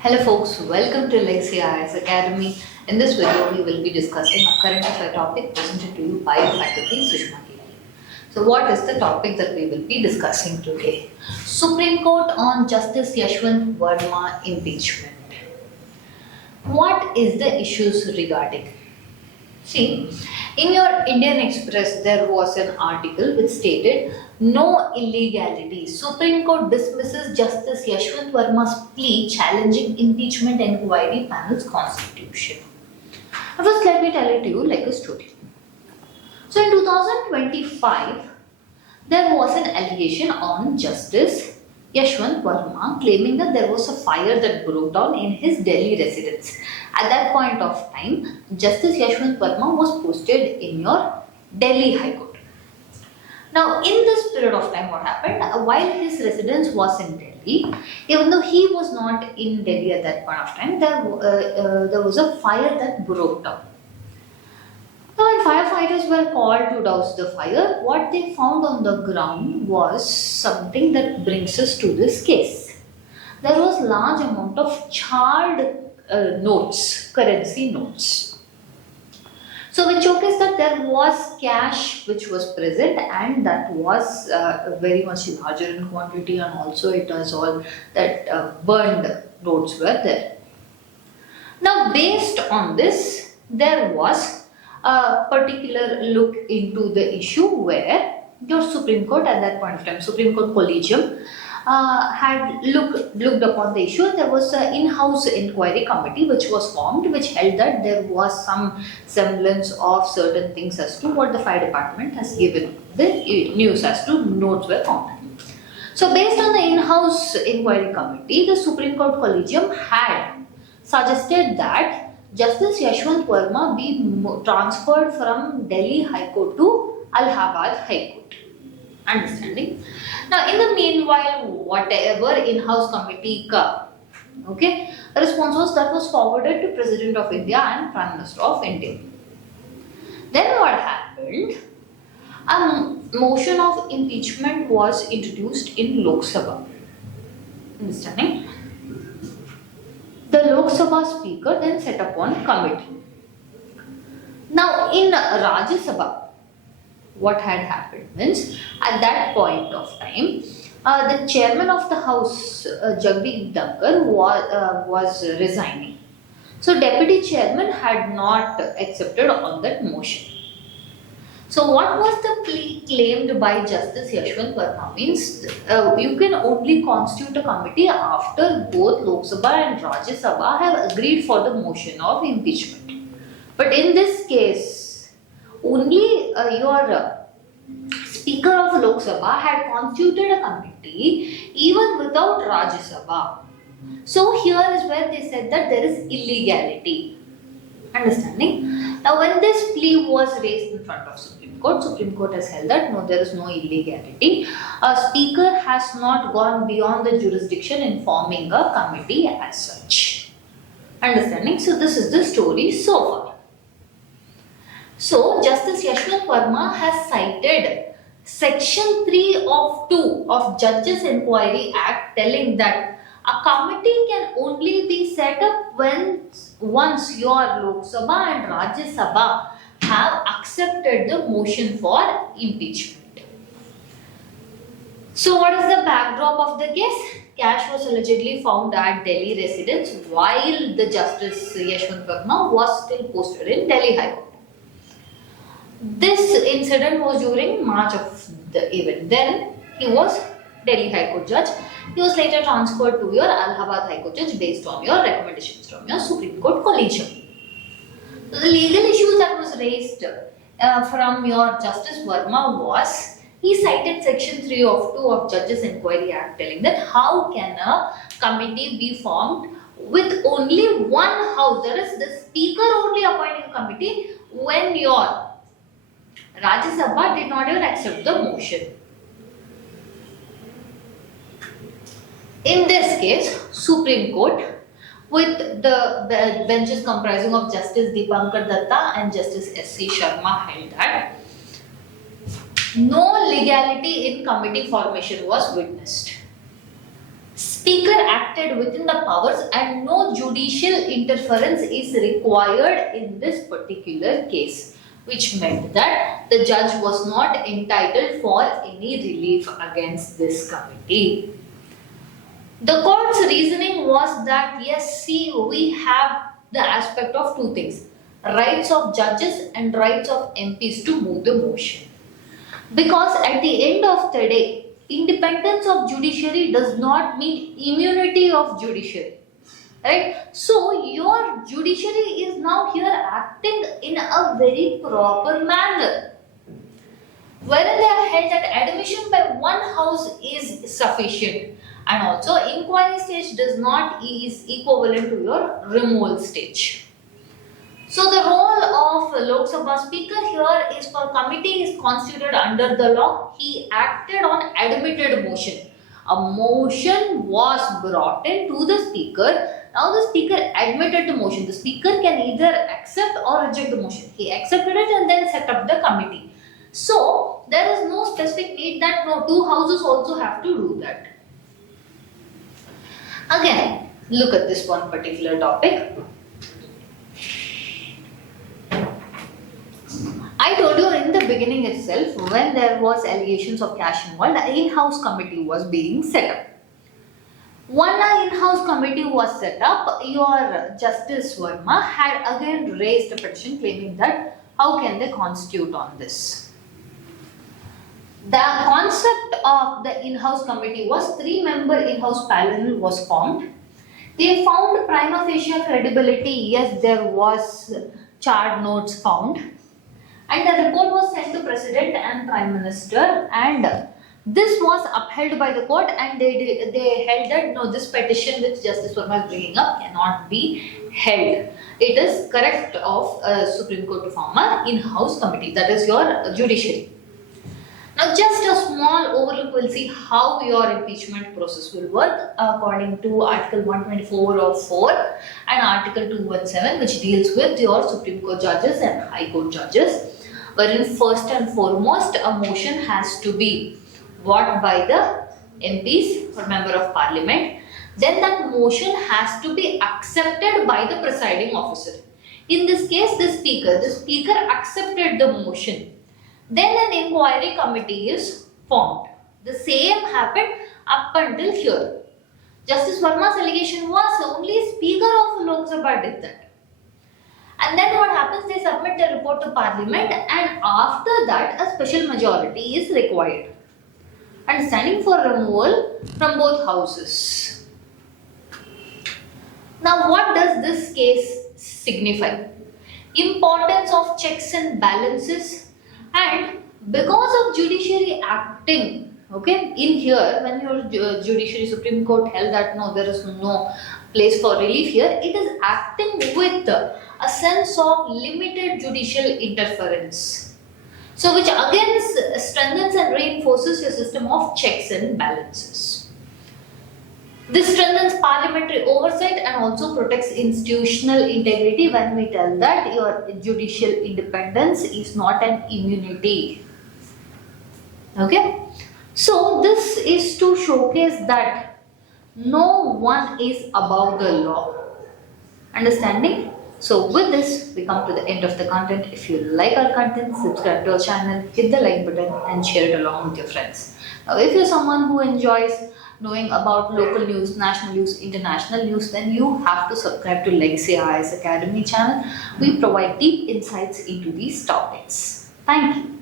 Hello folks, welcome to Legacy IAS Academy. In this video, we will be discussing a current affair topic presented to you by faculty Sushma K. So what is the topic that we will be discussing today? Supreme Court on Justice Yashwant Varma impeachment. What is the issues regarding? See, in your Indian Express, there was an article which stated no illegality. Supreme Court dismisses Justice Yashwant Varma's plea challenging impeachment inquiry panel's constitution. First, let me tell it to you like a story. So, in 2025, there was an allegation on Justice Yashwant Varma claiming that there was a fire that broke down in his Delhi residence. At that point of time, Justice Yashwant Varma was posted in your Delhi High Court. Now, in this period of time, what happened? While his residence was in Delhi, even though he was not in Delhi at that point of time, there was a fire that broke down. Now, when firefighters were called to douse the fire, what they found on the ground was something that brings us to this case. There was large amount of charred notes, currency notes. So, which showcased that there was cash which was present and that was very much larger in quantity, and also it was all that burned notes were there. Now, based on this, there was a particular look into the issue where your Supreme Court at that point of time, Supreme Court Collegium, had looked upon the issue. There was an in-house inquiry committee which was formed, which held that there was some semblance of certain things as to what the fire department has given the news as to notes were found. So, based on the in-house inquiry committee, the Supreme Court Collegium had suggested that Justice Yashwant Varma be transferred from Delhi High Court to Allahabad High Court. Understanding? Now, in the meanwhile, whatever in-house committee a response was forwarded to President of India and Prime Minister of India. Then what happened? A motion of impeachment was introduced in Lok Sabha. Understanding? The Lok Sabha Speaker then set upon committee. Now, in Rajya Sabha, what had happened means, at that point of time, the chairman of the house, Jagdeep Dhankar, was resigning. So, deputy chairman had not accepted on that motion. So, what was the plea claimed by Justice Yashwant Varma means you can only constitute a committee after both Lok Sabha and Rajya Sabha have agreed for the motion of impeachment. But in this case, only your Speaker of Lok Sabha had constituted a committee even without Rajya Sabha. So here is where they said that there is illegality. Understanding? Now when this plea was raised in front of Supreme Court has held that no, there is no illegality. A speaker has not gone beyond the jurisdiction in forming a committee as such. Understanding? So this is the story so far. So Justice Yashwant Varma has cited Section 3 of 2 of Judges Inquiry Act telling that a committee can only be set up once your Lok Sabha and Rajya Sabha have accepted the motion for impeachment. So what is the backdrop of the case? Cash was allegedly found at Delhi residence while the Justice Yashwant Varma was still posted in Delhi High Court. This incident was during March of the event. Then he was Delhi High Court judge. He was later transferred to your Allahabad High Court judge based on your recommendations from your Supreme Court Collegium. So the legal issue that was raised from your Justice Varma was, he cited Section 3 of 2 of Judges Inquiry Act telling that how can a committee be formed with only one house? There is the speaker only appointing a committee when your Rajya Sabha did not even accept the motion. In this case, Supreme Court, with the benches comprising of Justice Deepankar Datta and Justice S.C. Sharma, held that no legality in committee formation was witnessed. Speaker acted within the powers and no judicial interference is required in this particular case, which meant that the judge was not entitled for any relief against this committee. The court's reasoning was that yes, see, we have the aspect of two things: rights of judges and rights of MPs to move the motion. Because at the end of the day, independence of judiciary does not mean immunity of judiciary. Right? So your judiciary is now here acting in a very proper manner. Wherein they are held that admission by one house is sufficient, and also inquiry stage does not is equivalent to your removal stage. So the role of Lok Sabha Speaker here is for committee is constituted under the law. He acted on admitted motion. A motion was brought in to the Speaker. Now the Speaker admitted the motion. The Speaker can either accept or reject the motion. He accepted it and then set up the committee. So there is no specific need that no two houses also have to do that. Again, look at this one particular topic. I told you in the beginning itself, when there was allegations of cash involved, the in-house committee was being set up. When an in-house committee was set up, your Justice Varma had again raised a petition claiming that how can they constitute on this. The concept of the in-house committee was 3-member in-house panel was formed. They found prima facie credibility, yes, there was charge notes found. And the report was sent to President and Prime Minister, and this was upheld by the court, and they held that no, this petition which Justice Varma is bringing up cannot be held. It is correct of Supreme Court to form an in-house committee, that is your judiciary. Now just a small overlook, we'll see how your impeachment process will work according to Article 124 of 4 and Article 217, which deals with your Supreme Court judges and High Court judges. Wherein first and foremost, a motion has to be brought by the MPs or Member of Parliament. Then that motion has to be accepted by the presiding officer. In this case, the Speaker accepted the motion. Then an inquiry committee is formed. The same happened up until here. Justice Varma's allegation was only Speaker of Lok Sabha did that. And then what happens, they submit the report to Parliament, and after that a special majority is required. And standing for removal from both houses. Now what does this case signify? Importance of checks and balances, and because of judiciary acting, okay, in here when your judiciary Supreme Court held that no, there is no place for relief here, it is acting with a sense of limited judicial interference. So which again strengthens and reinforces your system of checks and balances. This strengthens parliamentary oversight and also protects institutional integrity when we tell that your judicial independence is not an immunity. Okay? So this is to showcase that no one is above the law. Understanding? So with this, we come to the end of the content. If you like our content, subscribe to our channel, hit the like button and share it along with your friends. Now if you're someone who enjoys knowing about local news, national news, international news, then you have to subscribe to Legacy IAS Academy channel. We provide deep insights into these topics. Thank you.